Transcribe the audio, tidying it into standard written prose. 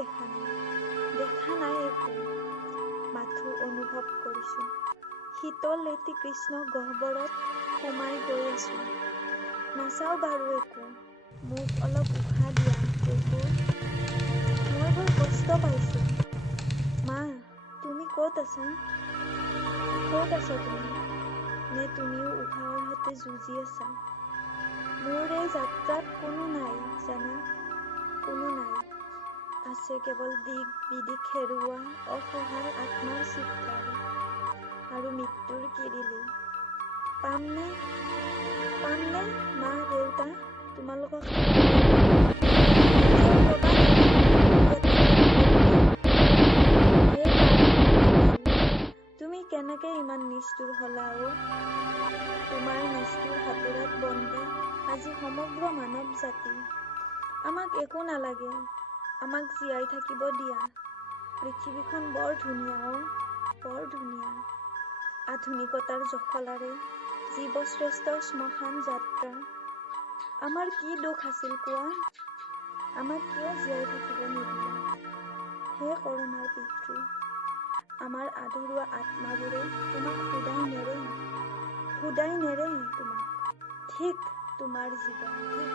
দেখা নাই একো। মাথো অনুভৱ কৰিছো, শীতল এটি কৃষ্ণ গহ্বৰত সোমাই গৈ আছো। নাচাও বাৰু একো, মোক অলপ উশাহ দিয়া প্ৰভু। মই বৰ কষ্ট পাইছো। মা, তুমি ক'ত আছা? ক'ত আছা তুমি? নে তুমিও উশাহৰ সৈতে যুঁজি আছা? মোৰ এই যাত্ৰাত কোনো নাই জানা, কোনো নাই। আছে কেৱল দিক বিদিক হেৰুওৱা অসহায় আত্মাৰ চিৎকাৰ আৰু মৃত্যুৰ কিৰিলি। পামনে মা দেউতা তোমালোকক কেতিয়াও কবা নেকি ইয়াতে তুমি কেনেকে ইমান নিষ্ঠুৰ হলা অ? তোমাৰ নিষ্ঠুৰ হাতোৰাত বন্দী আজি সমগ্ৰ মানৱ জাতি। আমাক একো নালাগে, আমাক জীয়াই থাকিব দিয়া। পৃথিৱীখন বৰ ধুনীয়া অ, বৰ ধুনীয়া। আধুনিকতাৰ জখলাৰে জীৱশ্ৰেষ্ঠৰ শ্মশান যাত্ৰা। আমাৰ কি দোষ আছিল কোৱা? আমাক কিয় জীয়াই থাকিব নিদিলা? হে কৰোণাৰ পিতৃ, আমাৰ আধৰুৱা আত্মাবোৰে তোমাক শুদাই নেৰে তোমাক। ঠিক তোমাৰ জীৱন, ঠিক।